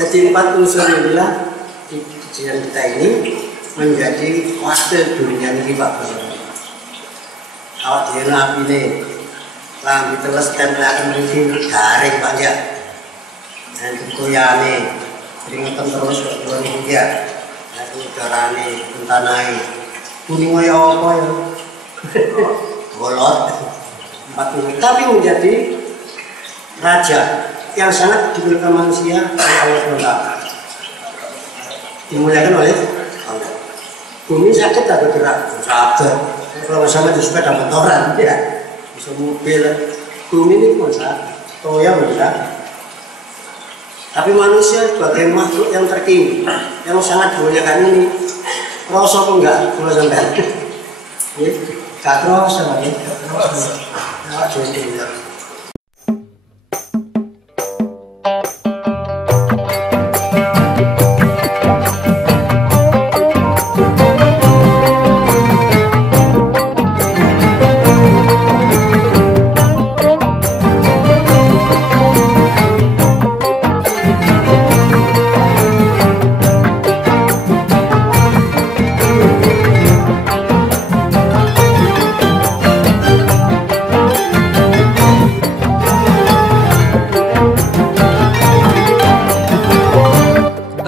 Jadi 4 unsur inilah di kajian kita ini menjadi wakil dunia ini Pak Bos. Awak dia nabi nih, lambi teles dan akan mungkin garing Pak ya. Dan koyane, peringatan terus ke bulan ya. Nanti darane, tentanai, kuning ya apa ya? Bolot. 4 unsur, tapi menjadi raja yang sangat dimuliakan manusia oleh Allah SWT. Dimuliakan oleh Allah. Bumi sakit atau gerak? Sakit. Kalau sama di sepeda motoran, ya bisa mobil. Bumi ini pun sakit. Toya bisa. Tapi manusia sebagai makhluk yang tertinggi, yang sangat dimuliakan ini, rasa pun enggak, kalau sampai gak rasa lagi. Nah, jadi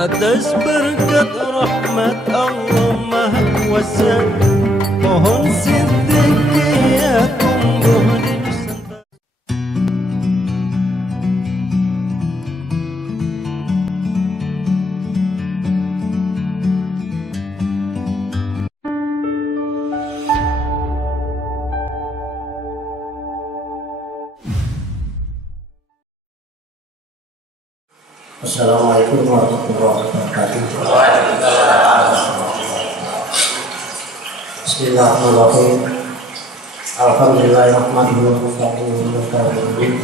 atas berkat rahmat Allah Maha Kuasa, mohon siddiqiyah tumbuh di Nusantara. Assalamualaikum warahmatullahi wabarakatuh. Bismillahirrahmanirrahim. Alhamdulillahirrahmanirrahim.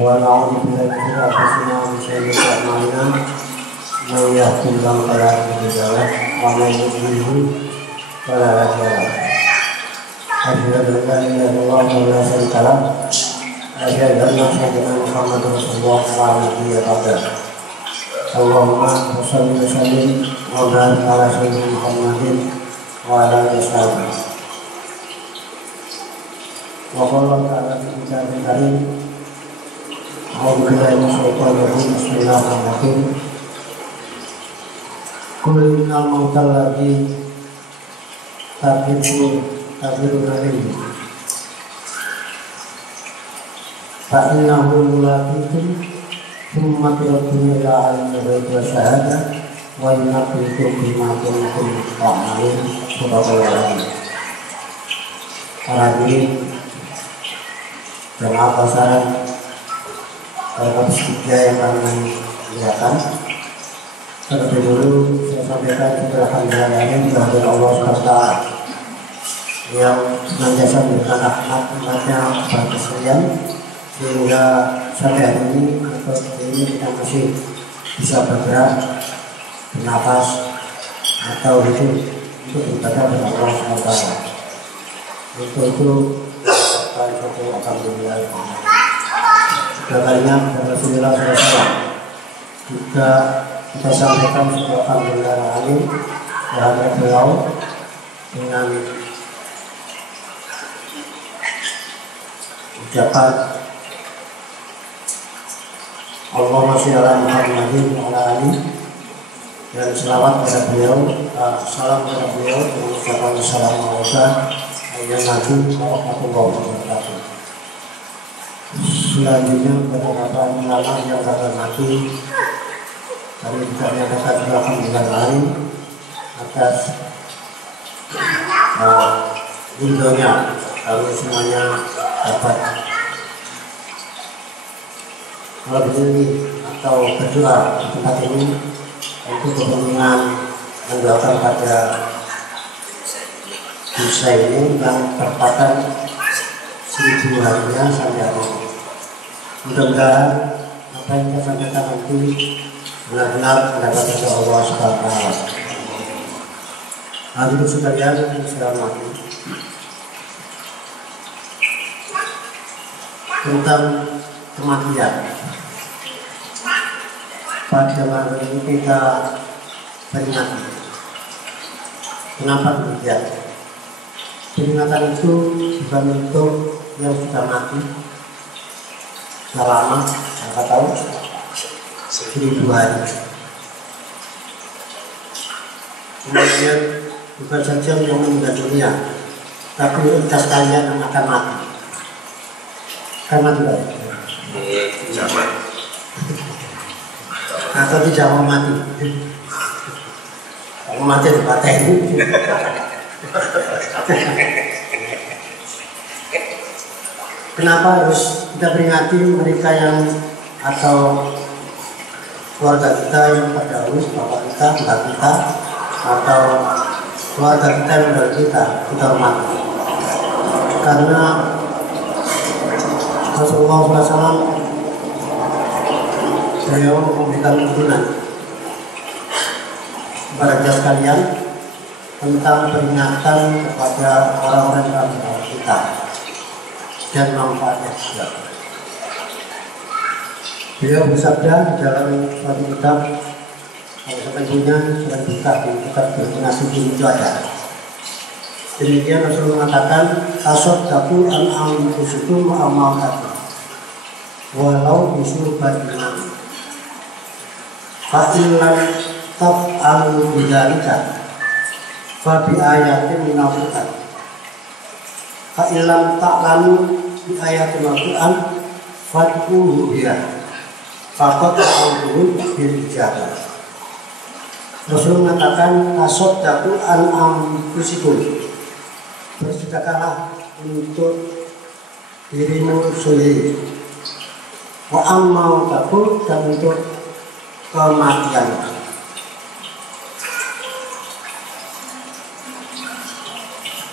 Wa na'udzu billahi min syarri anfusina man yahdihillahu fala mudilla lahu wa man yudlil fala hadiya lahu. Asyhadu an la ilaha illallah wa la syarika lahu. Asyhadu anna Muhammadar Rasulullah sallallahu alaihi wasallam. Allahumma shalli wa sallim wa barik ala sayyidina Muhammadin wa ala alihi wasallam. Wa qala ta'ala fi kitabihil karim. A'udzu billahi minasyaitonir rajim. Bismillahirrahmanirrahim. Qul innal mautal ladzi tafirruna minhu fa innahu mulaqikum thumma turaduna ila alimil ghaibi wasyahada wa yunabbi'ukum bima kuntum ta'malun. Subhanallah. Hadirin jemaah pasaran pada tiga yang kami lihatkan, terlebih dulu saya sampaikan kepada hadirin kepada Allah SWT yang senantiasa memberikan rahmat umatnya kepada sekalian, sehingga sampai hari ini atau ini kita masih bisa bergerak, bernafas atau hidup untuk ibadah kepada Allah SWT. Untuk itu satu alhamdulillah. Sudah banyak dari Rasulullah SAW juga kita sampaikan sebuah alhamdulillah alim terhadap beliau dengan ucapan Allahumma sholli ala Muhammadin wa ala alihi, dan selawat kepada beliau, salam kepada beliau dengan ucapan assalamualaikum warahmatullahi wabarakatuh. Selanjutnya beberapa ulama yang kami hormati, kami juga menyatakan alhamdulillah lain atas ridhonya kami semuanya dapat berdiri atau berdoa di tempat ini untuk kepentingan mendoakan pada dosa ini yang bertepatan 1000 harinya sampai hari ini. Mudah-mudahan apa yang kita sampaikan nanti benar-benar mendapat ridho Allah SWT. Hadirin sekalian, assalamualaikum. Tentang kematian. pada malam ini kita peringatan. Kenapa demikian? Peringatan itu bukan untuk yang sudah mati, sudah lama, siapa tahu 1000 hari. Kemudian bukan saja yang meninggal dunia, tapi kita sekalian yang akan mati. Karena tidak atau tidak mau mati. Kalau mati dipatahin. Kenapa harus kita peringati mereka yang atau keluarga kita yang terdahulu, bapak kita, mbak kita, atau keluarga kita yang dari kita hormati? Karena Rasulullah SAW beliau memberikan tuntunan kepada kita sekalian tentang peringatan kepada orang-orang yang mengenal kita dan manfaatnya juga. Beliau bersabda di dalam suatu kitab, kalau sampai punya sudah buka di kitab Nasihin itu ada. Demikian Rasul mengatakan, "Tasaddaqu an anfusikum amalatu walau bisuruh badina fa illam taf'alu bidzalika fa bi ayatin minal Qur'an fa illam ta'lamu bi ayatin minal Qur'an fad'uhu biha faqad ta'awuhu bil ijabah." Rasul mengatakan, "Tasaddaqu an anfusikum", bersedekahlah untuk dirimu sendiri, wa amau takut, dan untuk kematian.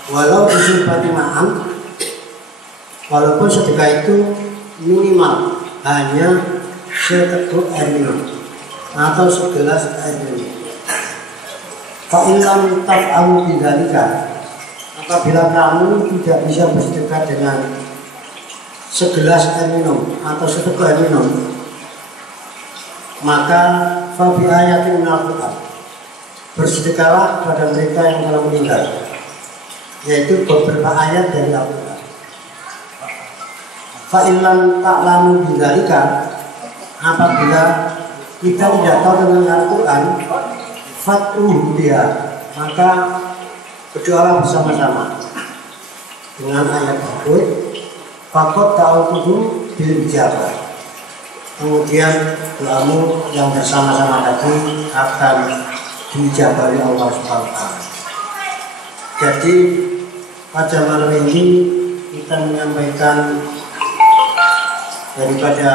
Walau disebut ma'am, walaupun sedekah itu minimal hanya seteguk air minum atau segelas air minum. Fa'ilam taf'alu bidzalika, apabila kamu tidak bisa bersedekah dengan segelas air minum atau seteguk air minum, maka fabi ayatin minal Qur'an, bersedekahlah pada mereka yang telah meninggal, yaitu beberapa ayat dari Al-Quran. Fa'ilam ta'lamu bidzalika, apabila kita tidak tahu tentang Al-Quran, fatuh dia, maka berdoalah bersama-sama dengan ayat tersebut. Fakot ta'awuhu bil ijabah, kemudian doamu yang bersama-sama tadi akan diijabah oleh Allah Subhanahu wa Ta'ala. Jadi pada malam ini kita menyampaikan daripada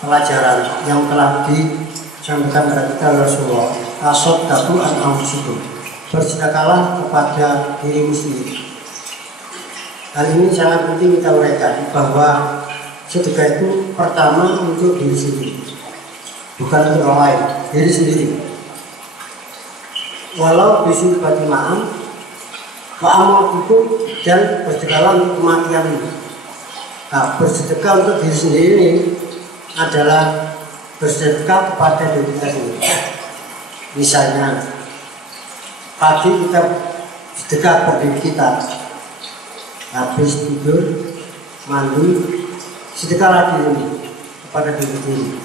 pelajaran yang telah disampaikan kepada kita Rasulullah. Tasaddaqu an anfusikum, bersedekahlah kepada dirimu sendiri. Hal ini sangat penting kita uraikan bahwa sedekah itu pertama untuk diri sendiri, bukan untuk orang lain, diri sendiri. Walau bisul batima'am wa amal itu, dan bersedekahlah untuk kematian. Nah, bersedekah untuk diri sendiri ini adalah bersedekah kepada diri kita sendiri. Misalnya pagi kita sedekah kepada diri kita, habis tidur, mandi, sedekahlah diri kepada diri sendiri,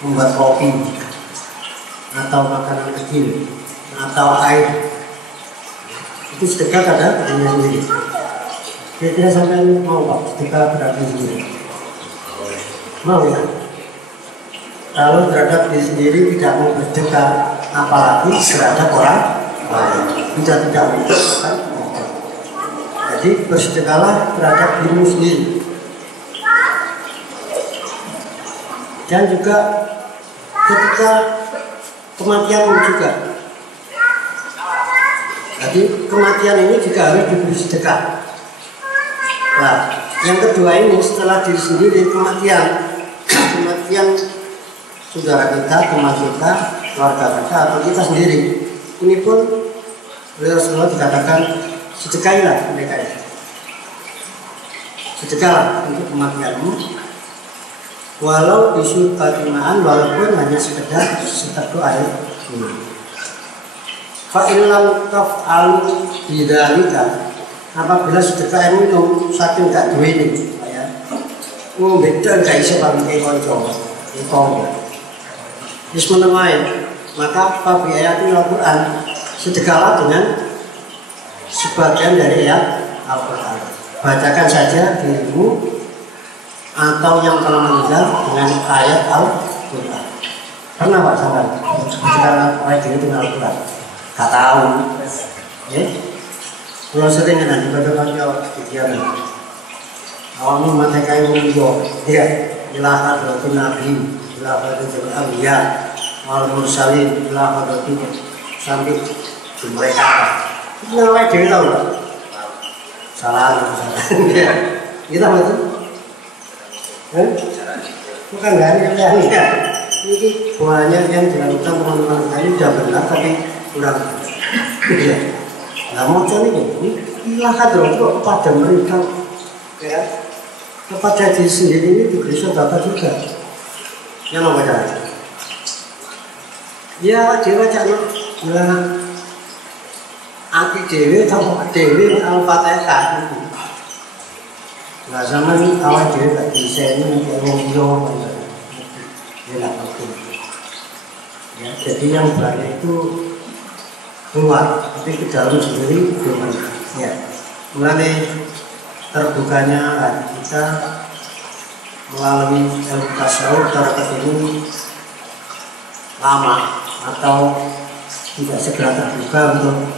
membuat kopi atau makanan kecil atau air, itu sedekah pada diri sendiri. Kira-kira sampai mau Pak sedekah pada diri sendiri? Mau ya? Kalau terhadap diri sendiri tidak mau bersedekah, apalagi terhadap orang lain, tidak mau. Jadi bersedekahlah terhadap dirimu sendiri. Dan juga ketika kematian juga. Jadi kematian ini juga harus diberi sedekah. Nah, yang kedua ini setelah diri sendiri, kematian saudara kita, teman kita, keluarga kita, atau kita sendiri. Ini pun oleh Rasulullah dikatakan, sedekailah mereka itu. Sedekahlah untuk kematianmu. walau bisu katimaan, walaupun hanya sekedar seteguk air minum. Fa illam taf'alu bidzalika, apabila sedekah air minum saking gak duwe ini ya beda gak iso bagi kanca ikon wis menawa, maka fa bi ayatil Al-Qur'an, sedekahlah dengan sebagian dari ayat Al-Qur'an. Bacakan saja dirimu atau yang telah meninggal dengan ayat Al-Qur'an. Pernah Pak sampai sekarang ayat itu dengan Al-Qur'an? Gak tahu, ya. Kalau sering nanti baca-baca pikiran, awalnya mata kayu minggu, ya, ilaha hadratin nabi, ilaha hadratin awliya, wal mursalin, ilaha hadratin sampai di mereka. Itu namanya dia tahu lah. Salah, ya. Kita betul, bukan dari yang ya. Ini banyak yang dilakukan teman-teman kami sudah benar tapi kurang. Iya. Nah mau cari ini ilaha hadratin kepada mereka, ya. Kepada diri sendiri ini diberi saudara juga. Yang nomor satu. Ya dewa jangan anti dewi atau dewi Al-Fatihah. Nah zaman awal dewi tak bisa ini ngomong dia tak penting. Ya jadi yang banyak itu keluar, tapi ke dalam sendiri belum. Ya mulai terbukanya hati kita melalui ilmu tasawuf terkait ini lama atau tidak segera terbuka untuk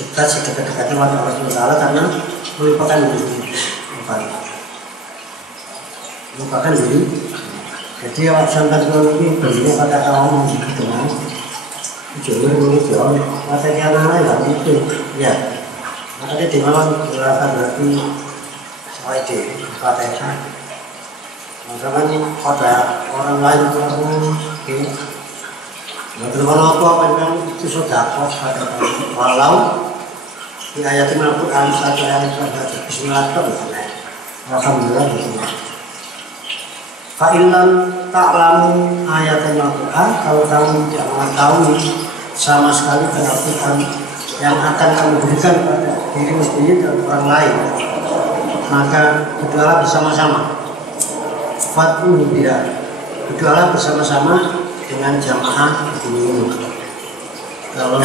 dekat sedekat-dekatnya pada Allah SWT karena melupakan diri, melupakan diri. Jadi awak sampai ini beliau pada kawan gitu kan, jujur ini jauh, masa dia anak itu, ya. Makanya di malam berasa berarti soal ide Fatihah. Misalkan ada orang lain mungkin bagaimana apa yang itu sudah kos pada walau di ayat Al-Qur'an satu ayat terbaca Bismillahirrahmanirrahim. Alhamdulillah betul. Fa illam ta'lamu ayat Al-Qur'an, kalau kamu tidak mengetahui sama sekali Al-Qur'an yang akan kamu berikan pada dirimu sendiri dan orang lain, maka berdoalah bersama-sama. Fatu dia, berdoalah bersama-sama dengan jamaah ini. Kalau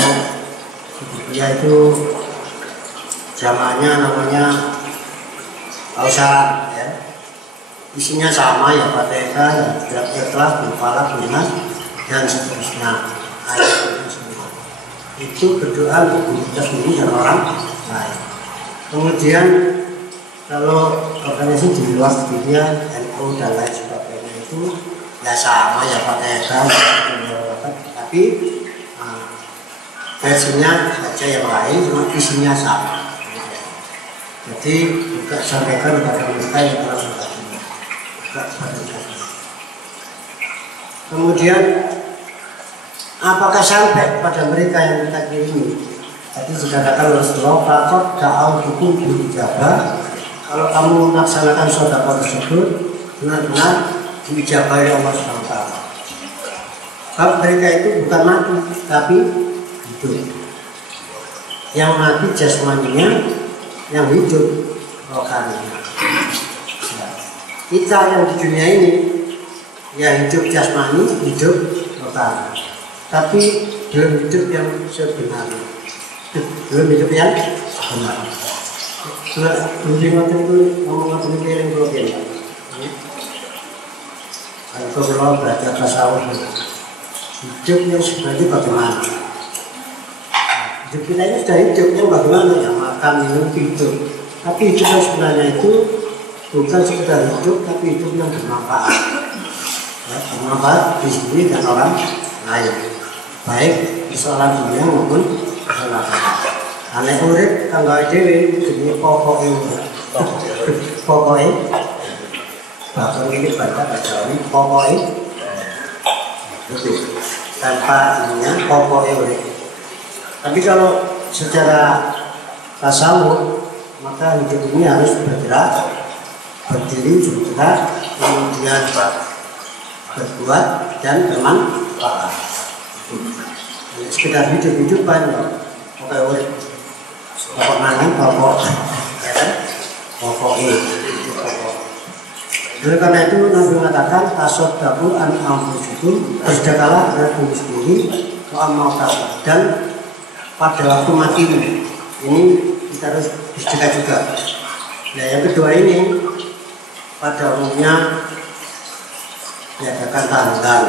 dia itu jamaahnya namanya Ausaran, ya. Isinya sama ya Fatihah, ya Ikhlas, Falaq, Nas dan seterusnya. Ayat itu berdoa untuk kita sendiri dan orang lain. Kemudian kalau organisasi di luar dia NU dan lain sebagainya itu ya sama ya Fatihah, tapi versinya saja yang lain, cuma isinya sama. Jadi juga sampaikan kepada mereka yang telah bergabung. Kemudian apakah sampai pada mereka yang kita kirimi? Tadi sudah katakan Rasulullah, "Fakot da'au hukum diijabah." Kalau kamu melaksanakan sedekah tersebut, benar-benar diijabahi Allah SWT. Sebab mereka itu bukan mati, tapi hidup. Yang mati jasmaninya, yang hidup rohaninya. Kita yang di dunia ini, ya hidup jasmani, hidup rohani. Tapi belum hidup yang sebenarnya, belum hidup yang benar. Belum itu ngomong-ngomong yang blogin. Kalau belajar tasawuf, hidup yang sebenarnya bagaimana? Hidup kita ini sudah hidup yang bagaimana ya, makan, minum, tidur. Tapi hidup yang sebenarnya itu bukan sekedar hidup, tapi hidup yang bermanfaat. Ya, bermanfaat di sini dan orang lain. Baik persoalan dunia maupun persoalan akhirat. Anak urip kanggo dhewe jenenge pokoke urip. Pokoke bahkan ini baca ini pokoke itu tanpa ininya pokoke urip. Tapi kalau secara tasawuf maka hidup ini harus bergerak, berdiri, bergerak, kemudian berbuat dan bermanfaat. Sekedar hidup-hidup banyak. Pokoknya urip. Pokok nangan, pokok, ya kan? Pokok itu pokok. Oleh karena itu Nabi mengatakan tasadaqu an anfusikum, bersedekahlah terhadap diri sendiri, wa amma tasad, dan pada waktu mati ini kita harus bersedekah juga. Nah yang kedua ini pada umumnya diadakan tahlilan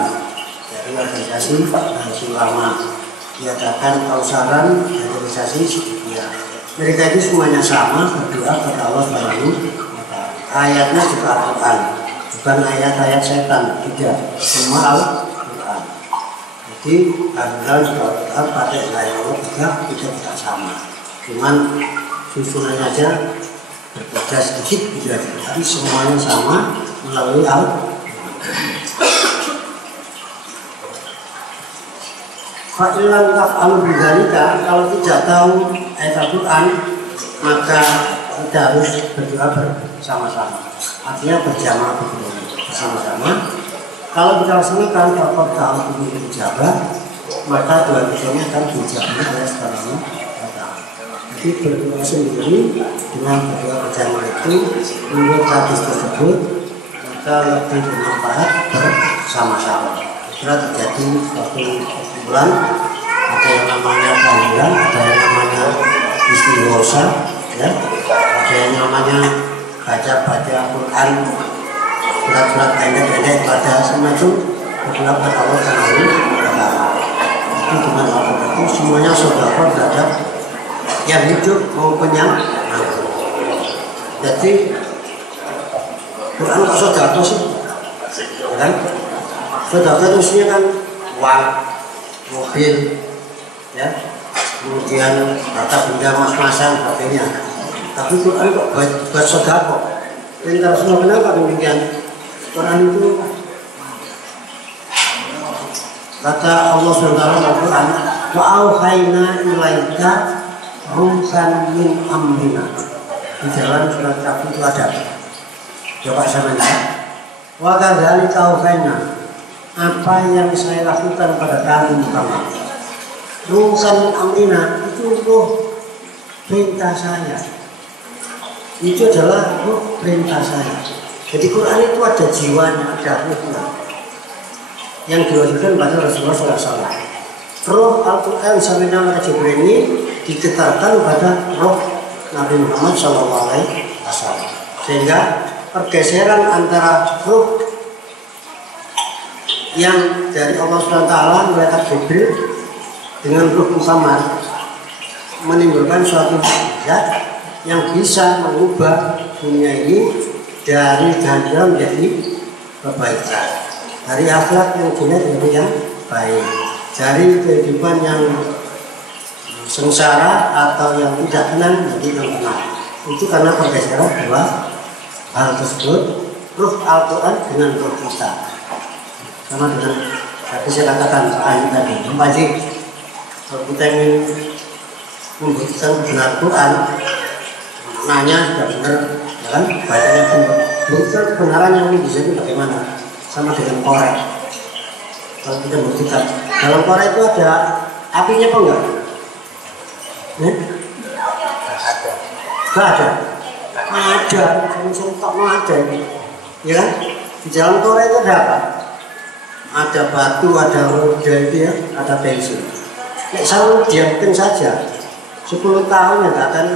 dari organisasi ulama, diadakan kausaran dari organisasi sekian. Mereka itu semuanya sama berdoa kepada Allah Subhanahu wa Ta'ala. Ayatnya juga Al-Quran, bukan ayat-ayat setan, tidak, semua Al-Quran. Jadi tahlilan juga Al-Quran pakai ayat Allah juga tidak sama. Cuman susunannya aja berbeda sedikit gitu aja. Tapi semuanya sama melalui Al-Quran. Fa'ilan taf'alu bidzalika, kalau tidak tahu ayat Al-Quran maka kita harus berdoa bersama-sama. Artinya berjamaah bersama-sama. Kalau kita laksanakan faqad ta'ala dijabah, maka doa kita akan dijabah oleh Subhanahu wa Ta'ala. Jadi berdoa sendiri dengan berdoa berjamaah itu menurut hadis tersebut maka lebih bermanfaat bersama-sama. Setelah terjadi suatu bulan, ada yang namanya tahlilan, ada yang namanya istighosa, ya, ada yang namanya baca Quran, surat-surat pendek-pendek pada semua itu berdoa kepada Allah Subhanahu wa Ta'ala. Itu dengan Allah itu semuanya sedekah terhadap yang hidup maupun yang mati. Jadi Quran kok sedekah sih, ya kan? Sedekah itu isinya kan uang, mobil, ya, kemudian harta benda mas-masan, sebagainya. Tapi Quran kok buat sedekah. Perintah Rasulullah kenapa demikian? Quran itu kata Allah SWT Al-Quran, wa auhayna ilaika ruhan min amrina. Di dalam surat Kafir itu ada. Coba sama lihat. Wa kadzalika auhayna, apa yang saya lakukan pada kamu Muhammad. Ruhan min amrina itu roh perintah saya. Itu adalah roh perintah saya. Jadi Quran itu ada jiwanya, ada ruhnya yang diwajibkan pada Rasulullah SAW. Roh Al-Quran sampai nama Jibril ini ditetarkan pada roh Nabi Muhammad SAW. Sehingga pergeseran antara roh yang dari Allah SWT malaikat Jibril dengan roh Muhammad menimbulkan suatu zat yang bisa mengubah dunia ini dari ganjaran menjadi kebaikan, dari akhlak yang jelek menjadi yang baik, dari kehidupan yang sengsara atau yang tidak tenang menjadi yang tenang. Itu karena pergeseran dua hal tersebut, ruh Al-Quran dengan ruh kita. Sama dengan tadi saya katakan ayat tadi, wajib kalau kita ingin membuktikan benar Quran, nanya sudah benar, ya kan? Bacanya benar. Buktikan kebenaran yang ini bisa itu bagaimana? Sama dengan korek. Kalau kita buktikan, dalam korek itu ada apinya apa enggak? Enggak ada. Ada. Saya tak mau ada ini. Ya kan? Di dalam korek itu ada apa? Ada batu, ada roda itu ya, ada bensin. Nek selalu diamkan saja. 10 tahun ya nggak akan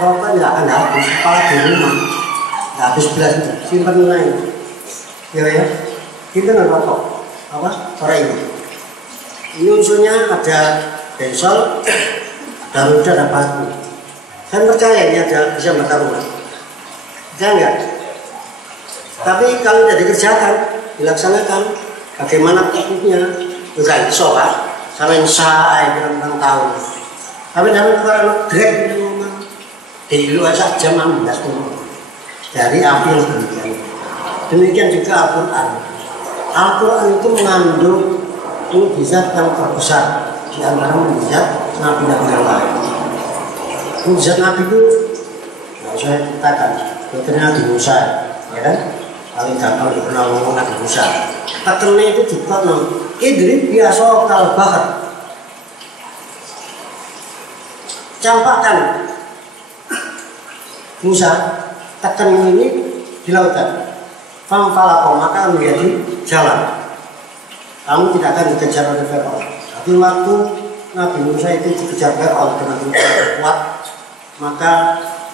rokok nggak akan habis, kepala di rumah nggak habis belas, simpan lain, ya, kita nggak rokok, apa, sore ini unsurnya ada bensol, ada roda, ada batu. Kan percaya ini ada bisa bakar rumah, bisa nggak? Tapi kalau tidak dikerjakan, dilaksanakan, bagaimana tekniknya? Bukan iso pak, saling saya bertahun tahun. Tapi dalam Quran grek di luar saja 16 dari api yang demikian. Demikian juga Al-Quran. Al-Quran itu mengandung mukjizat yang terbesar di antara mukjizat Nabi-Nabi yang lain. Mukjizat Nabi itu, nah saya ceritakan, seperti Nabi Musa, ya kan? paling gampang dikenal ngomong Nabi Musa. Tekennya itu dikono idrib biasa kal bahar, campakkan Musa tekan ini di lautan. Famfalako maka menjadi jalan. Kamu tidak akan dikejar oleh Fir'aun. Tapi waktu Nabi Musa itu dikejar Fir'aun dengan kuat, maka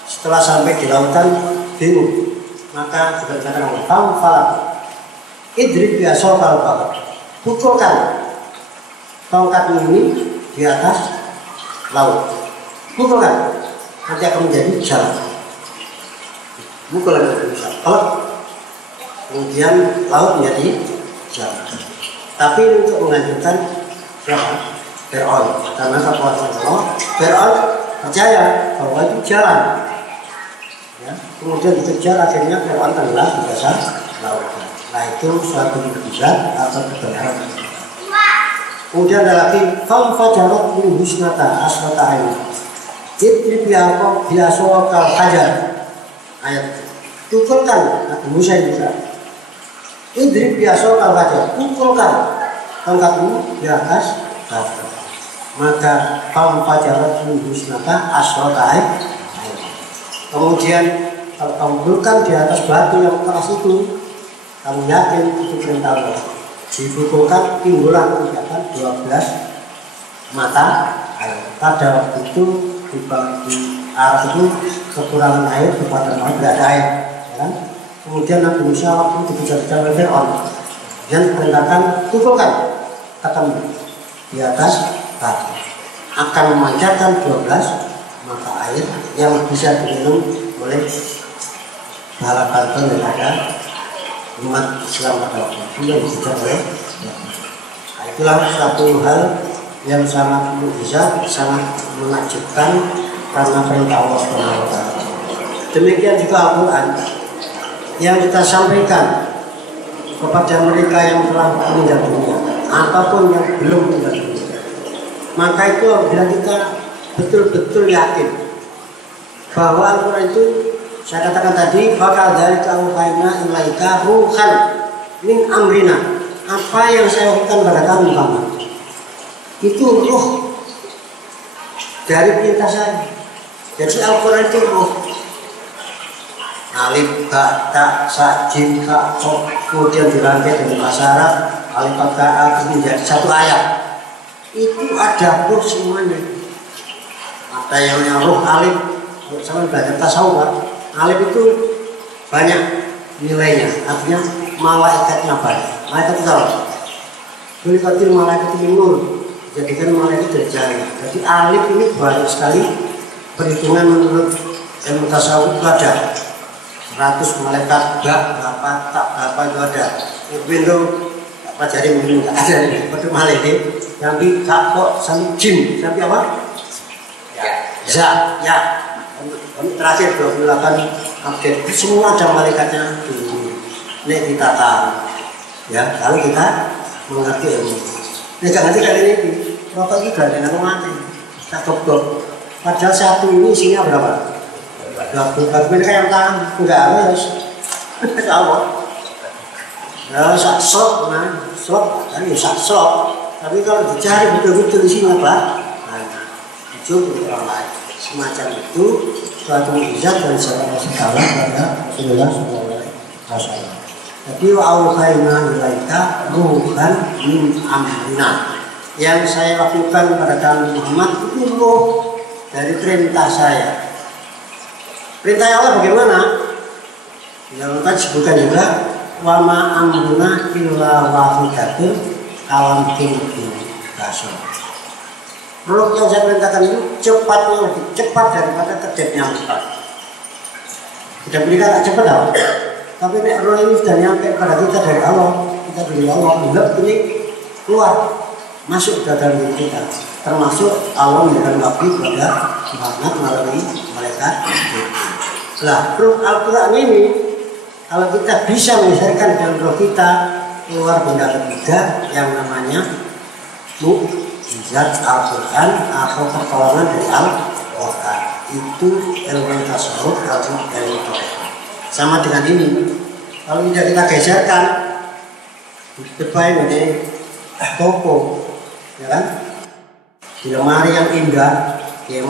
setelah sampai di lautan bingung. Maka juga dikatakan famfalako idrib biasa kal bahar, pukulkan tongkat ini di atas laut. Pukulkan, nanti akan menjadi jalan. Pukul Nabi Musa, kemudian laut menjadi jalan. Tapi untuk mengajukan siapa? Fir'aun. Karena kekuasaan Allah, Fir'aun percaya bahwa itu jalan. Ya. Kemudian dikejar, akhirnya Fir'aun tenggelam di dasar laut. Nah itu suatu mukjizat atau kebenaran. Kemudian ada lagi famfajarat min husnata asrata ain. Idrib biasa kal hajar. Ayat pukulkan Nabi Musa juga. Idrib biasa kal hajar, pukulkan tongkatmu di atas batu. Maka famfajarat min husnata asrata ain. Kemudian kalau kamu pukulkan di atas batu yang keras itu, kamu yakin itu perintah Allah. Dipukulkan timbullah kegiatan 12 mata air. Pada waktu itu di Arab itu kekurangan air, kepada Allah tidak ada air. Ya. Kemudian Nabi Musa waktu itu dikejar-kejar oleh Fir'aun dan perintahkan pukulkan tekan di atas batu, akan memancarkan 12 mata air yang bisa diminum oleh balapan yang ada umat Islam pada waktu itu yang dikejar oleh. Nah, itulah suatu hal yang sangat mukjizat, sangat menakjubkan karena perintah Allah SWT. Demikian juga Al-Quran yang kita sampaikan kepada mereka yang telah meninggal dunia ataupun yang belum meninggal dunia. Maka itu bila kita betul-betul yakin bahwa Al-Quran itu, saya katakan tadi, bakal dari kauhaina ilaika ruhan min amrina, apa yang saya lakukan pada kamu Muhammad itu ruh dari perintah saya. Jadi Al-Quran itu ruh. Alif, ba, ta, sa, jim, ka, ko, kemudian dirangkai dengan bahasa Arab, alif, ba, ta, menjadi satu ayat. Itu ada ruh semuanya. Ada yang ruh alif, sama belajar tasawuf. Alif itu banyak nilainya, artinya malaikatnya banyak. Malaikat itu apa? Kulikatil malaikat itu nur, jadikan malaikat dari jari. Jadi alif ini banyak sekali perhitungan menurut ilmu tasawuf itu ada 100 malaikat, berapa, tak berapa itu ada. Window pelajari mungkin nggak ada ini, pada malaikat. Sampai kakok, sampai jim, sampai apa? Ya, ya. Terakhir 28 update semua ada malaikatnya ini kita tahu ya, kalau kita mengerti ilmu ini jangan kali ini rokok ini gandeng aku mati tak goblok, padahal satu ini isinya berapa? 20 mereka yang tahu enggak harus sama ya sak sok, nah sok kan ya sak sok, tapi kalau dicari betul-betul isinya apa? Nah, itu orang lain semacam itu suatu mukjizat dan segala pada Rasulullah SAW. Jadi wa'auhaina ilaika ruhan min amrina, yang saya lakukan pada kamu Muhammad itu ruh dari perintah saya. Perintah Allah bagaimana? Yang kita sebutkan juga wa ma amruna illa wahidatun kalam tinggi kasar. Ruh yang saya perintahkan itu cepatnya lebih cepat daripada kedepnya cepat. Kita berikan cepat apa? Tapi nek roh ini sudah nyampe pada kita dari Allah, kita dari Allah, belum ini keluar masuk ke dalam diri kita. Termasuk Allah memberikan wahyu kepada Muhammad melalui malaikat. Lah, ruh Al-Quran ini kalau kita bisa menyelesaikan dalam roh kita, keluar benda ketiga yang namanya mukjizat Al-Quran atau pertolongan dari Al-Quran. Itu ilmu tasawuf atau ilmu tauhid. Sama dengan ini, Kalau tidak kita geserkan di depan ini toko, ya kan? Di lemari yang indah, yang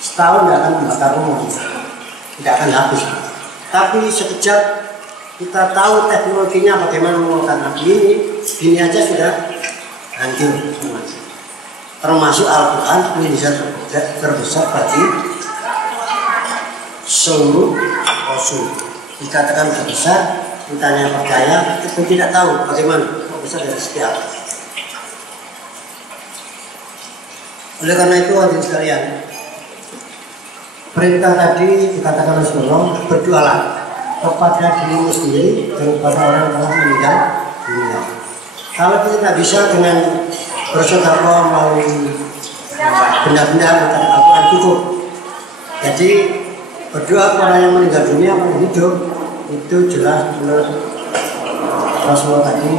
setahun tidak akan membakar rumah, tidak akan habis. Tapi sekejap kita tahu teknologinya bagaimana menggunakan api ini aja sudah hancur. Termasuk Al-Quran, mujizat terbesar bagi seluruh Rasul. Dikatakan terbesar, ditanya percaya, itu tidak tahu bagaimana kok besar dari setiap. Oleh karena itu hadirin sekalian, perintah tadi dikatakan Rasulullah, berdoalah kepada dirimu sendiri dan kepada orang yang telah meninggal dunia. Kalau kita tidak bisa dengan bersedekah melalui benda-benda maka Al-Quran cukup. Jadi berdoa kepada yang meninggal dunia atau hidup itu jelas menurut Rasulullah tadi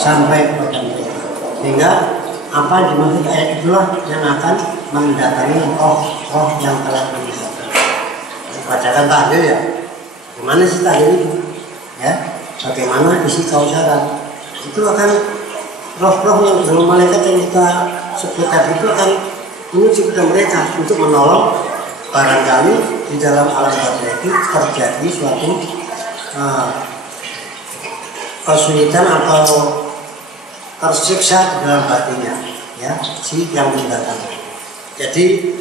sampai kepada mereka. Sehingga apa yang dimaksud ayat itulah yang akan mendatangi roh yang telah meninggal. Bacakan tahlil ya. Bagaimana sih tahlil itu? Ya, bagaimana isi kausaran? Itu akan roh-roh yang bersama malaikat yang kita sebut tadi itu akan menuju kepada mereka untuk menolong. Barangkali di dalam alam barzah itu terjadi suatu kesulitan atau tersiksa di dalam batinnya, ya, si yang meninggalkan. Jadi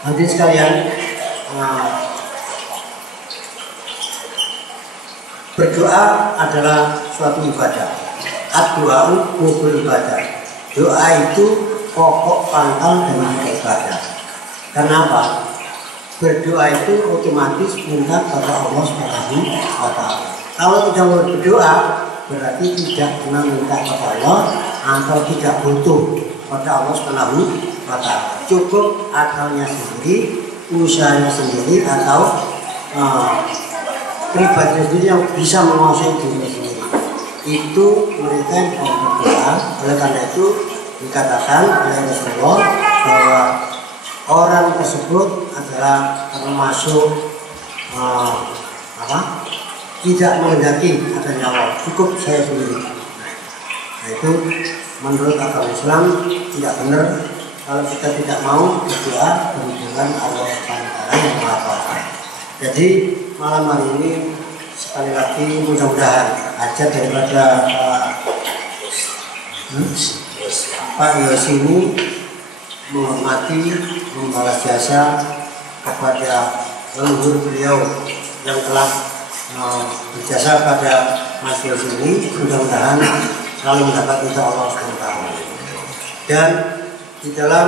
hadirin sekalian, berdoa adalah suatu ibadah. Ad-du'a rukun ibadah. Doa itu pokok pangkal dari ibadah. Kenapa? Berdoa itu otomatis minta kepada Allah Subhanahu wa Ta'ala. Kalau tidak mau berdoa, berarti tidak pernah minta kepada Allah atau tidak butuh kepada Allah Subhanahu wa Ta'ala. Cukup akalnya sendiri, usahanya sendiri, atau pribadi sendiri yang bisa menguasai diri sendiri. Itu mereka yang mau berdoa. Oleh karena itu dikatakan oleh Rasulullah bahwa orang tersebut adalah termasuk tidak menghendaki adanya Allah, cukup saya sendiri. Nah, itu menurut agama Islam tidak benar kalau kita tidak mau berdoa dengan Allah Subhanahu yang Maha Kuasa. Jadi malam hari ini sekali lagi mudah-mudahan hajat daripada Pak Yosi ini menghormati, membalas jasa kepada leluhur beliau yang telah berjasa pada Mas Yosi ini. Mudah-mudahan selalu mendapat ridha Allah SWT. Dan di dalam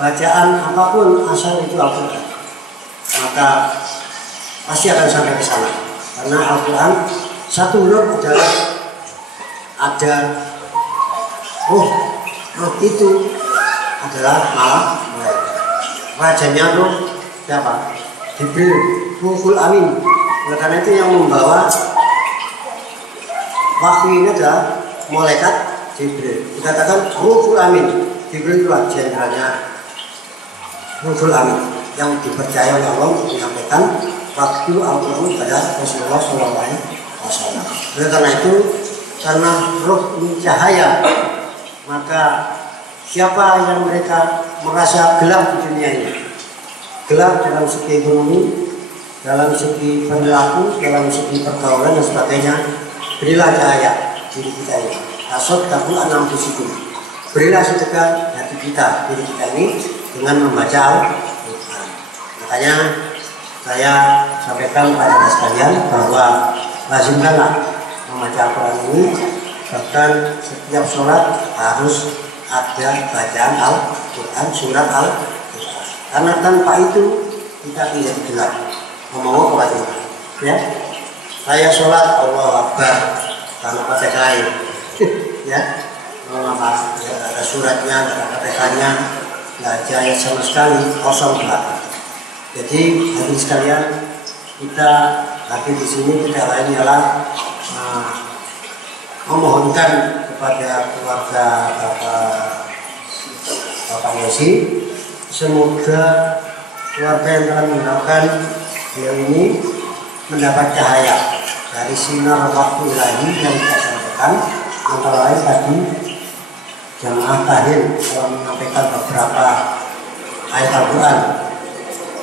bacaan apapun asal itu Al-Quran, maka pasti akan sampai ke sana. Karena Al-Quran satu huruf adalah ada itu adalah malah rajanya roh siapa? Jibril, Ruhul Amin. Oleh karena itu yang membawa wahyu ini adalah malaikat Jibril. Dikatakan Ruhul Amin. Jibril itu jenderalnya Ruhul Amin yang dipercaya oleh Allah untuk menyampaikan waktu Al-Quran pada Rasulullah SAW. Oleh karena itu, karena roh ini cahaya, maka siapa yang mereka merasa gelap di dunia ini, gelap dalam segi ekonomi, dalam segi perilaku, dalam segi pergaulan dan sebagainya, berilah cahaya diri kita ini. Asal takul anam fusikum. Berilah sedekah hati kita, diri kita ini dengan membaca Al-Quran. Makanya saya sampaikan pada sekalian bahwa lazimkanlah membaca Al-Quran ini, bahkan setiap sholat harus ada bacaan Al-Quran, surat Al-Quran. Karena tanpa itu kita tidak gelap. Ngomong apa itu? Ya, saya sholat Allah Akbar karena pakai kain. Ya, apa? Ya, ada suratnya, ada KTK-nya, nggak ada ayat sama sekali, kosong belakang. Jadi hadirin sekalian, kita hadir di sini tidak lain ialah memohonkan kepada keluarga Bapak Yosi, semoga keluarga yang telah meninggalkan beliau ini mendapat cahaya dari sinar waktu ilahi yang kita sampaikan, antara lain tadi jamaah tahir telah menyampaikan beberapa ayat Al-Quran,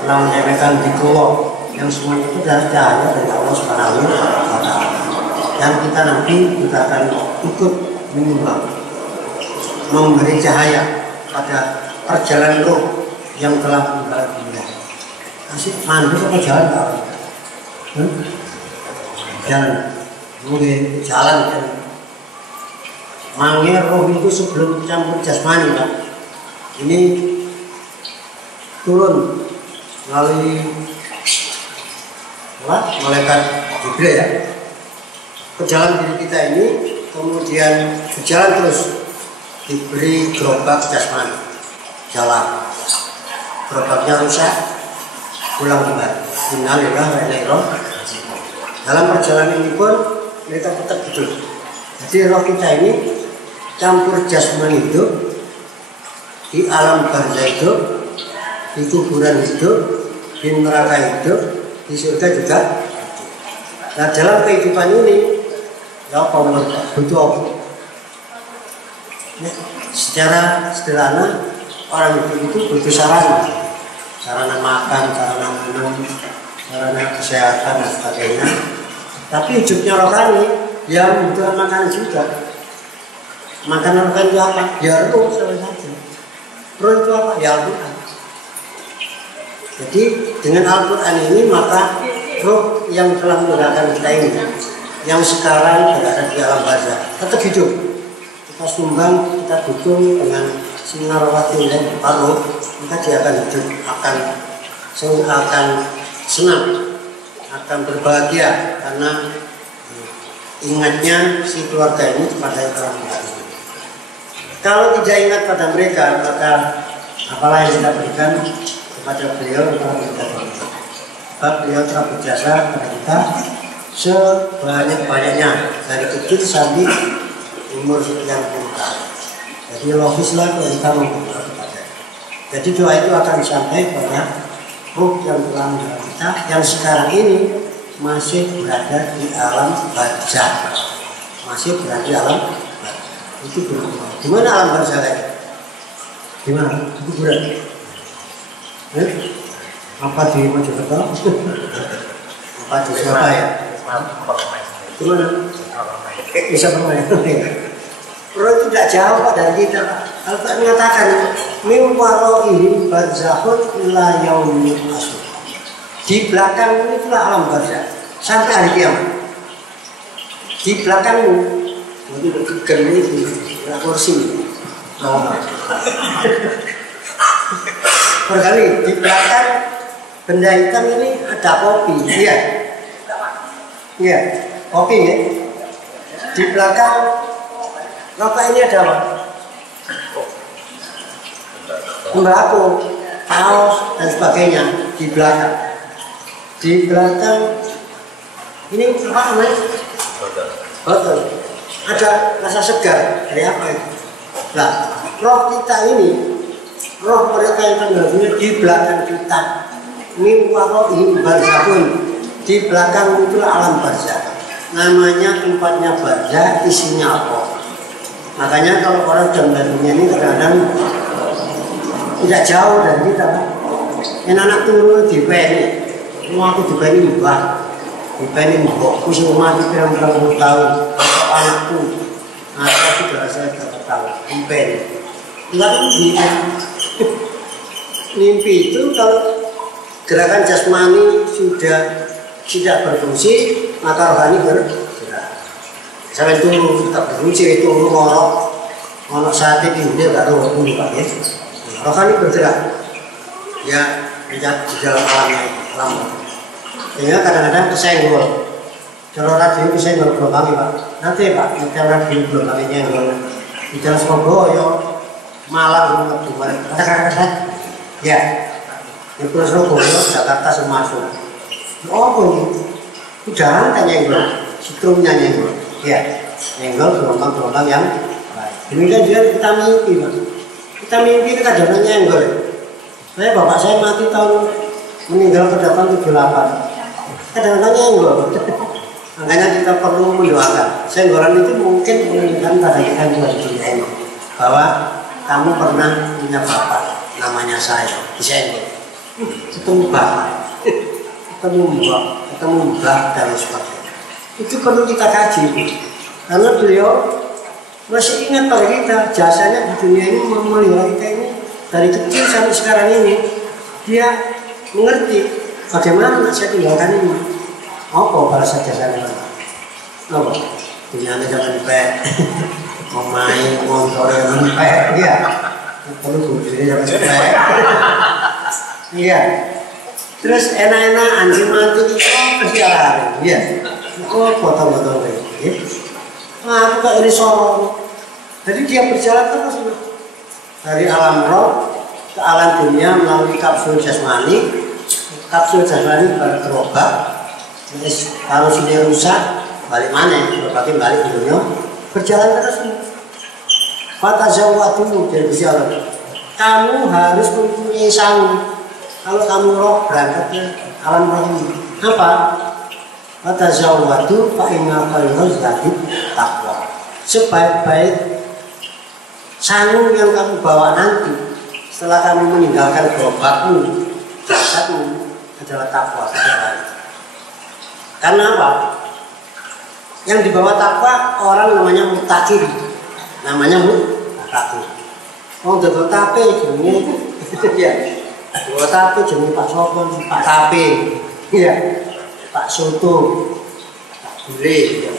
telah menyampaikan dikolog yang semuanya itu dari cahaya dari Allah Subhanahu wa Ta'ala, yang kita nanti juga akan ikut menyumbang, memberi cahaya pada perjalanan roh yang telah meninggal dunia. Masih mandul apa jalan tak? Jalan, mungkin jalan kan. Mangir roh itu sebelum campur jasmani, Pak. Ini turun melalui malaikat Jibril ya. Berjalan diri kita ini, kemudian berjalan terus diberi gerobak jasmani, jalan. Gerobaknya rusak, pulang kembali. Innalillahi wa inna ilaihi raji'un. Dalam perjalanan ini pun mereka tetap hidup. Jadi roh kita ini campur jasmani hidup, di alam barzah hidup, di kuburan hidup, di neraka hidup, di surga juga. Nah dalam kehidupan ini, ya butuh apa? Ya, secara sederhana orang hidup itu butuh sarana makan, sarana minum, sarana kesehatan dan sebagainya. Tapi hidupnya rohani yang butuh makanan juga. Makanan rohani itu apa? Ya roh salah saja. Roh itu apa? Ya Al-Quran. Jadi dengan Al-Quran ini maka roh yang telah meninggalkan kita ini, yang sekarang berada di alam barzah, tetap hidup. Kita sumbang, kita dukung dengan sinar waktu yang baru, maka dia akan hidup, akan senang, akan berbahagia karena ingatnya si keluarga ini kepada yang telah meninggal. Kalau tidak ingat pada mereka, maka apalah yang kita berikan kepada beliau yang telah meninggal. Sebab beliau telah berjasa kepada kita sebanyak-banyaknya dari kecil sampai umur sekian puluh tahun. Jadi logislah kalau kita membuka kepada. Jadi doa itu akan sampai pada ruh yang telah meninggal kita yang sekarang ini masih berada di alam barzah, masih berada di alam barzah. Itu berapa? Di mana alam barzah lagi? Di mana? Di kuburan. Apa di Mojokerto? Apa di Surabaya? Di mana? Bisa bermain. Roh itu tidak jauh Pak dari kita. Al-Quran mengatakan min waraihim barzakhun ila yaumil asyur. Di belakang itulah alam barzah sampai hari kiamat. Di belakangmu itu geni di kursi. Berkali di belakang benda hitam ini ada kopi, iya. Iya, kopi ya. Di belakang rokok ini ada apa? Tembakau, kaos dan sebagainya di belakang. Di belakang ini apa namanya? Botol. Ada rasa segar dari apa itu? Nah, roh kita ini, roh mereka yang tenggelamnya di belakang kita. Min waraihim barzakhun. Di belakang itu alam barzah. Namanya tempatnya barzah, isinya apa? Makanya kalau orang sudah dunia ini kadang-kadang tidak jauh dari kita. Yang anak turun di PNI, mau aku di PNI mbak, di PNI mbok, aku suruh mati berapa tahun, anakku, aku sudah saya berapa tahun di PNI. Enggak mimpi itu kalau gerakan jasmani sudah tidak berfungsi, maka rohani bergerak. Sampai itu tetap berfungsi, itu ngorok, ngorok saat ini dia nggak tahu ini Pak ya. Rohani bergerak, ya menjadi di dalam alam. Sehingga kadang-kadang kesenggol. Kalau radio kesenggol gelombangnya Pak. Nanti Pak, kalau radio gelombangnya nyenggol. Di dalam Surabaya, Malang, kata-kata, ya. Di Pulau Surabaya, Jakarta semasuk. Oh ini, udah tanya nyenggol, sitrumnya nyenggol. Ya, nyenggol gelombang-gelombang yang baik. Demikian juga kita mimpi Pak. Kita mimpi itu kadang-kadang nyenggol. Bapak saya mati tahun meninggal pada tahun 78. Kadang-kadang nyenggol. Makanya kita perlu mendoakan. Senggolan itu mungkin menunjukkan pada kita juga di dunia ini bahwa kamu pernah punya bapak namanya saya, disenggol. Ketemu bapak, ketemu mbak, ketemu mbak dan sebagainya. Itu perlu kita kaji, karena beliau masih ingat pada kita jasanya di dunia ini memelihara kita ini dari kecil sampai sekarang ini. Dia mengerti bagaimana saya tinggalkan ini. Apa bahasa jasanya? Apa? Dunia ini jangan pek, mau main, motor yang pek, iya. Perlu bujuri jangan pek. Iya. Terus enak-enak anjing mati itu pasti lari, iya. Oh potong-potong kayak nah aku kayak ini sorong. Jadi dia berjalan terus dari alam roh ke alam dunia melalui kapsul jasmani. Kapsul jasmani berubah. Kalau sudah rusak balik mana? Berarti balik dunia. Berjalan terus. Kata zawatu dari berjalan. Kamu harus mempunyai sangu. Kalau kamu roh berangkat ke alam roh ini. Apa? Kata zawatu fa inna khairal zadi taqwa. Sebaik-baik sangu yang kamu bawa nanti setelah kamu meninggalkan gerobakmu, jasadmu adalah takwa. Karena apa? Yang dibawa takwa orang namanya muttaqin. Namanya muttaqin. Oh, dodol tape jenenge. Ya. Dodol tape jenenge Pak Sopon, Pak Tape. Iya. Pak Soto, Pak Gule,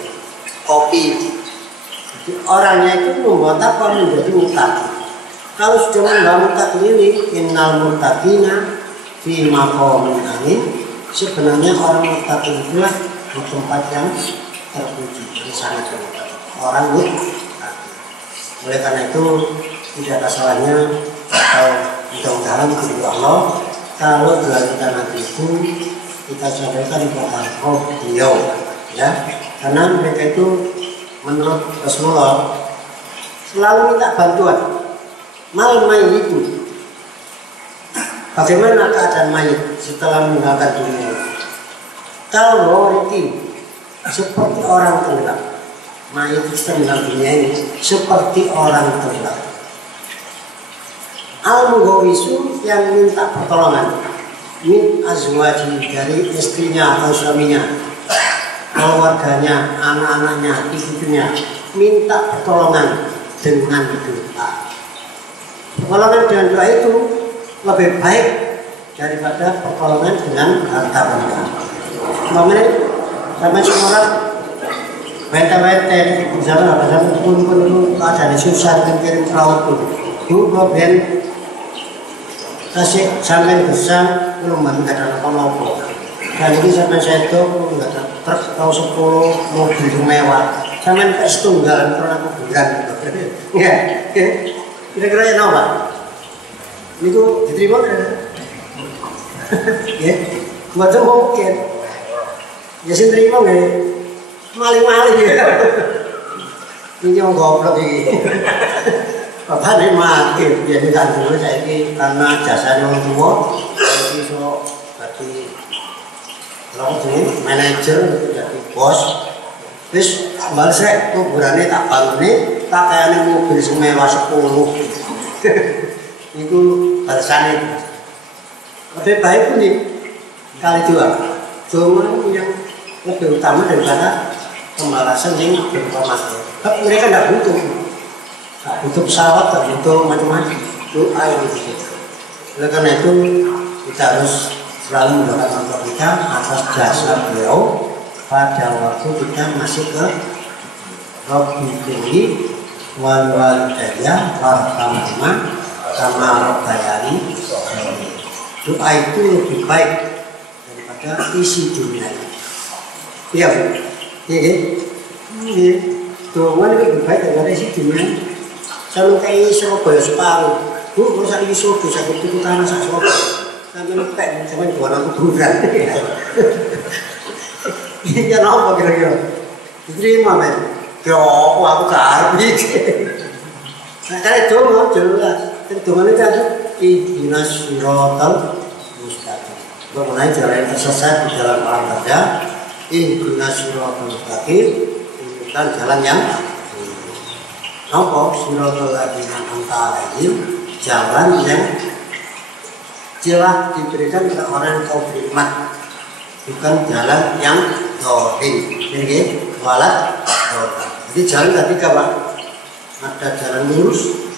kopi. Jadi orangnya itu membuat apa menjadi muttaqin. Kalau sudah membawa muttaqin ini, innal muttaqina fi maqamin amin. Sebenarnya orang muttaqin itulah di tempat yang terpuji, di sana orang muttaqin. Oleh karena itu tidak ada salahnya atau mudah-mudahan kepada Allah kalau doa kita nanti itu kita sampaikan kepada roh beliau, ya, karena mereka itu menurut Rasulullah selalu minta bantuan. Mal mayit itu, bagaimana keadaan mayit setelah meninggalkan dunia? Kalau itu seperti orang tenggelam, mayit setelah meninggalkan dunia ini seperti orang tenggelam. Al-Mughawisu yang minta pertolongan min azwaji dari istrinya atau suaminya, keluarganya, anak-anaknya, ibunya minta pertolongan dengan doa. Pertolongan dengan doa itu lebih baik daripada pertolongan dengan harta benda. Namanya sama seorang bete-bete di zaman apa zaman pun ada di susah kirim perahu pun. Dulu ben kasih sampai besar belum nggak ada apa-apa. Dan ini sampai saya itu nggak ada truk tahun 10 mobil mewah. Sampai pas tunggal pernah kuburan. Enggak, kira-kira yang apa? Ini tuh diterima nggak? Ya, macam mungkin. Ya sih terima nggak? Maling-maling ya. Ini yang goblok ini. Bapak ini mati, jadi kan dulu saya ini karena jasanya orang tua, jadi so berarti kalau ini manajer, jadi bos, terus kembali saya kuburannya tak bangun ini, tak kayaknya mobil semewah 10, itu balasannya. Lebih baik pun nih kali dua, cuma yang lebih utama daripada pembalasan yang berupa materi. Mereka tidak butuh. Tak butuh pesawat, tak butuh macam-macam. Doa yang begitu. Oleh karena itu kita harus selalu mendoakan orang kita atas jasa beliau pada waktu kita masih ke Rabbi tinggi wal walidayya warhamhuma kama rabbayani. Doa itu lebih baik daripada isi dunia. Iya Bu? Iya. Iya. Doa lebih baik daripada isi dunia. Saya kayak Surabaya separuh, Bu, kalau saya ini Surabaya, saya butuh tanah saya Surabaya. Sampai lupa, sampai jualan kuburan. Ini kan apa kira-kira? Diterima, men. Ya, aku gak nah, karena itu mau jelas. Perhitungan itu ada ihdinas siratal mustaqim. Mengenai jalan yang tersesat di dalam alam kerja, ihdinas siratal mustaqim, tunjukkan jalan yang apa? Siratal ladzina an'amta 'alaihim, jalan yang telah diberikan kepada orang yang kau beriman, bukan jalan yang dolim. Ini walat dolim. Jadi jalan tadi Pak, ada jalan lurus,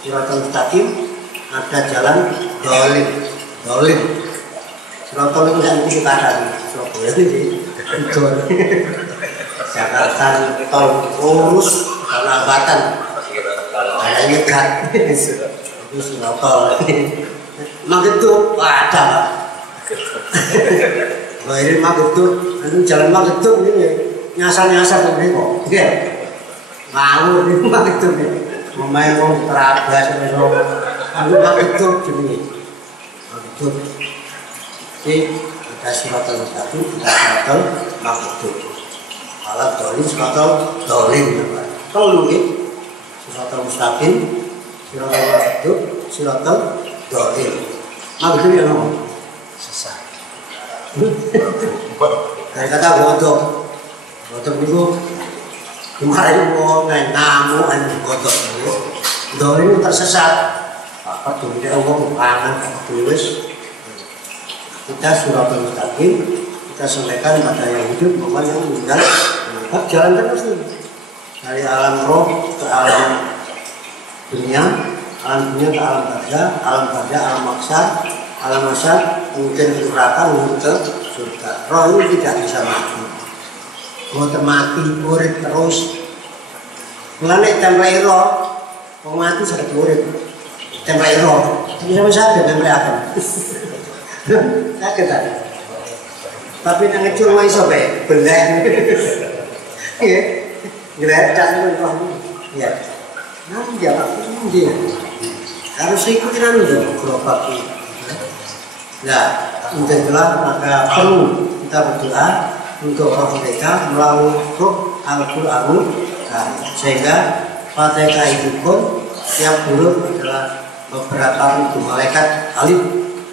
siratal mustaqim, ada jalan dolim. Siratal itu yang kita ada di Surabaya ini, Jakarta tol lurus karena hambatan, ada nyegat, itu siratal. Magetuk ada Pak. Wah ini Magetuk, itu jalan Magetuk ini nyasar ini kok. Iya, ngawur ini Magetuk ini. Memain mau terabas besok, itu Magetuk ini. Magetuk. Jadi kita siratal mustaqim, kita siratal Magetuk. Alat dolim, siratal dolim. Kalau mungkin siratal mustaqim, siratal Magetuk, siratal dolim. Magetuk ya no? Sesat. Dari kata bodoh itu kemarin mau ngamuk ini bodoh itu. Dolim tersesat. Apa tuh dia ngomong pangan tulis. Kita siratal mustaqim, kita sampaikan pada yang hidup maupun yang meninggal. Jalan terus nih dari alam roh ke alam dunia ke alam barzah, alam maksar, alam masyar, kemudian ke neraka, menuju ke surga. Roh ini tidak bisa mati. Mau termati, urip terus. Mulane template roh, mau mati sakit urip. Template roh, bisa sakit template akan. Sakit tadi. Tapi yang ngecur mau iso bae, beleng. Iya, geledak itu roh. Iya. Nah, jawab dia. Harus ikutin anu gerobak ini. Nah, itulah maka perlu kita berdoa untuk roh mereka melalui roh Al-Qur'anul Karim. Sehingga Fatihah itu pun yang buruk adalah beberapa ribu malaikat alif,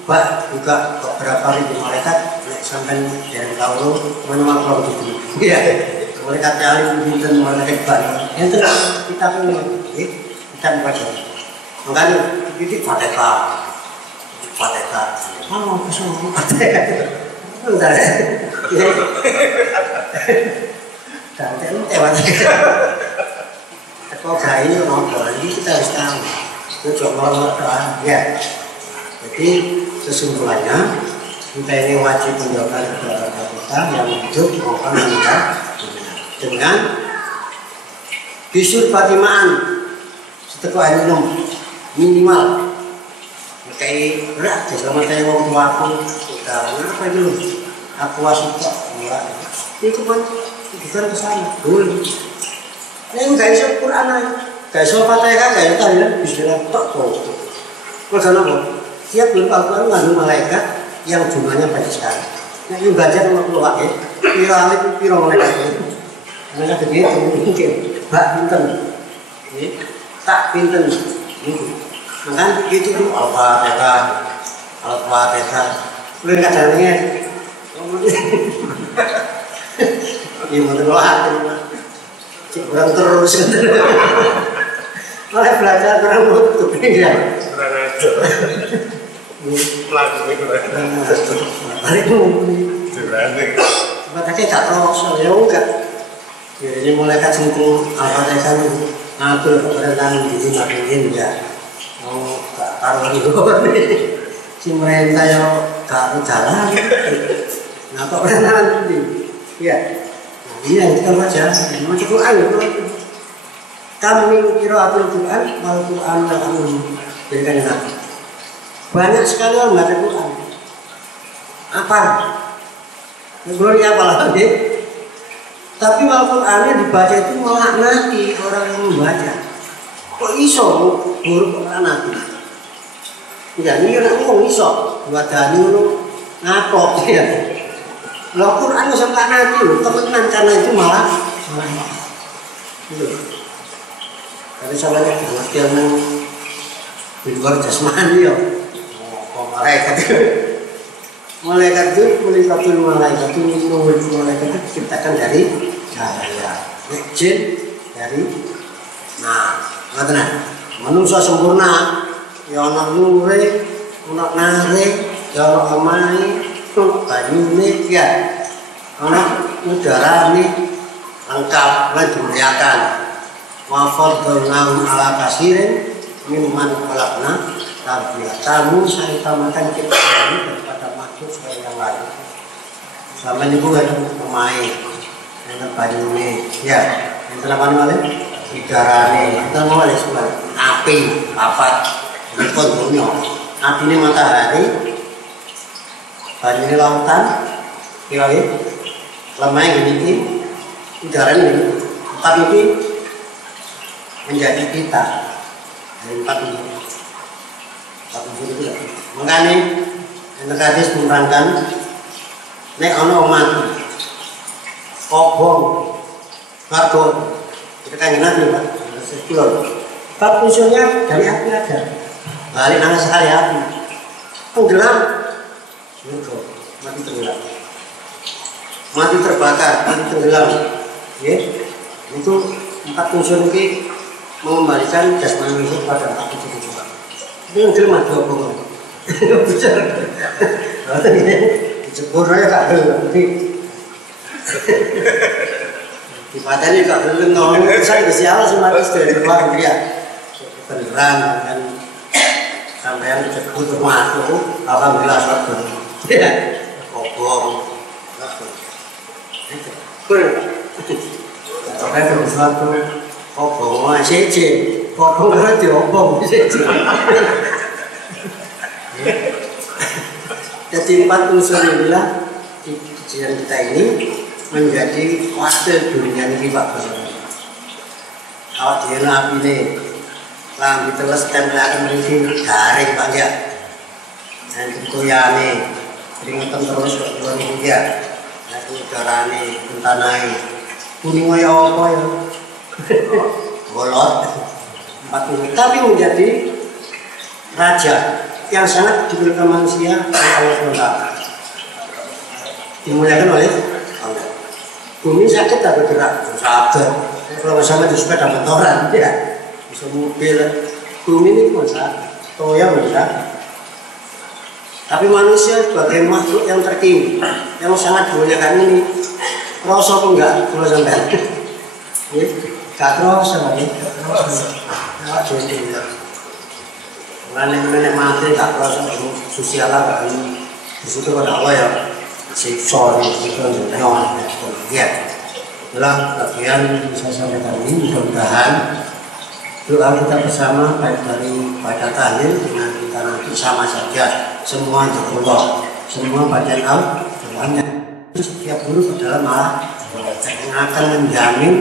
ba juga beberapa ribu malaikat sampai dari tahun menemani roh itu. Iya, malaikat alif dan malaikat ba. Yang kita punya, kita membaca. Makanya itu Fatihah. Oh, kesana Fatihah. Bentar. Dan tewat. Kalau gak ini ngobrol, ini kita harus tahu. Itu coba doa, ya. Jadi kesimpulannya kita ini wajib mendoakan kepada kita yang hidup maupun meninggal dengan bisur Fatimaan setelah air minum minimal. Kayak berat, selama saya mau tua aku, apa itu? Aku suka, enggak. Itu kan bukan kesana, dulu. Ini nggak iso Quran aja, nggak iso Fatihah, nggak iso tahlilan, Bismillah, tok kok. Kalau apa? Tiap bulan Al-Quran mengandung malaikat yang jumlahnya banyak sekali. Nah ini baca sama keluar ya, piro malaikat itu. Mereka begitu mungkin, bak pinten, tak pinten, gitu. Makanya itu tuh Al-Fatihah, lu nggak jalannya, ini mau terlalu cik kurang terus, malah belajar kurang butuh ya. Balik Fatihah tak terus, ya enggak. Jadi mulai kacungku Al-Fatihah itu ngatur keberadaan di sini ya. Oh, gak taruh nih, si mereka yang gak jalan, nah kok berenang nanti, ya, iya kita baca, macam Quran itu, kami kira Quran, malah Quran yang kami berikan nanti, banyak sekali orang baca Quran, apa, gloria apa lagi, tapi malah Qurannya dibaca itu melaknati orang yang membaca. Kok iso buruk kok nanti? Ya ini orang ngomong iso, buat dani lu ngapok ya. Lo Quran nggak sampai nanti lu temenan karena itu malah itu. Tapi soalnya pengertian di luar jasmani ya. Oh, malaikat itu. Malaikat itu malaikat itu diciptakan dari cahaya. Jin dari manusia sempurna ya ana nure, ana nare, ya ana omahe, ana banyune ya. Ana udarane lengkap lan dimuliakan. Wa fadhalnahu ala kasirin mimman khalaqna tabiatamu saya utamakan kita daripada makhluk yang lain. Selama ini gue ada pemain yang banyune ya, yang telah malam idarane, kita mau ada semua api, papat, ikon dunia, api ini matahari, banyune lautan, kira-kira lemah gini, udaranya ini, empat ini menjadi kita dari empat ini. Makanya yang hadis menerangkan nek ana mati obong karbon kita kan Nabi Pak sekilo bab usulnya dari api ada balik nang sekali api tenggelam surga mati tenggelam mati terbakar mati tenggelam ya itu empat unsur ini mengembalikan jasmani manusia pada empat unsur itu itu yang jelma dua bohong bicara jebur aja gak belum di padanya gak belum ngomong saya ke siapa semua itu dari luar dia beneran dan sampai yang jebur rumah itu alhamdulillah suatu ya kobong sampai ke suatu kobong CC kobong karena diobong CC jadi empat unsur inilah kajian kita ini menjadi wakil dunia ini Pak Bos. Awak dia api ini lambi teles tempel akan menjadi garing Pak ya. Dan kuyane keringetan terus ke luar dia. Lagi udarane bentanai kuning ya apa ya? Bolot empat unsur tapi menjadi raja yang sangat dimuliakan manusia oleh Allah SWT. Dimuliakan oleh Allah. Bumi sakit tak bergerak, sabar. Kalau sama di sepeda motoran, ya bisa mobil. Bumi ini bisa, toya bisa. Tapi manusia sebagai makhluk yang tertinggi, yang sangat dimuliakan ini, rasa apa enggak? Kalau sampai, ya, gak rasa lagi. Nenek mati tak rasa sosial lah ini disitu pada Allah ya siksa itu nyawa ya itulah bagian bisa sampaikan ini mudah-mudahan doa kita bersama baik dari pada tahlil dengan kita nanti sama saja semua untuk Allah semua bagian doanya setiap guru adalah malah yang akan menjamin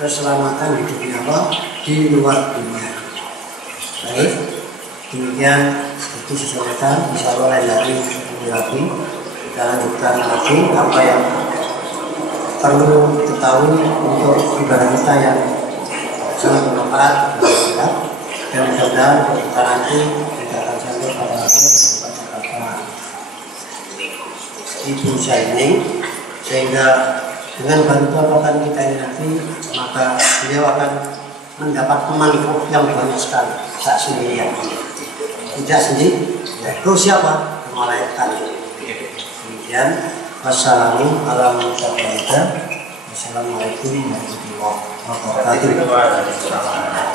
keselamatan hidup Allah di luar dunia. Baik demikian seperti sesuaikan insya Allah lain hari lagi kita lanjutkan lagi apa yang perlu diketahui untuk ibadah kita yang sangat bermanfaat kepada kita dan mudah-mudahan kita nanti tidak akan sampai pada kata-kata Ibu Zaini sehingga dengan bantuan kita ini nanti maka beliau akan mendapat manfaat yang banyak sekali tak sendirian. Tidak sendiri, ya, itu siapa? Malaikat. Kemudian wassalamualaikum warahmatullahi wabarakatuh.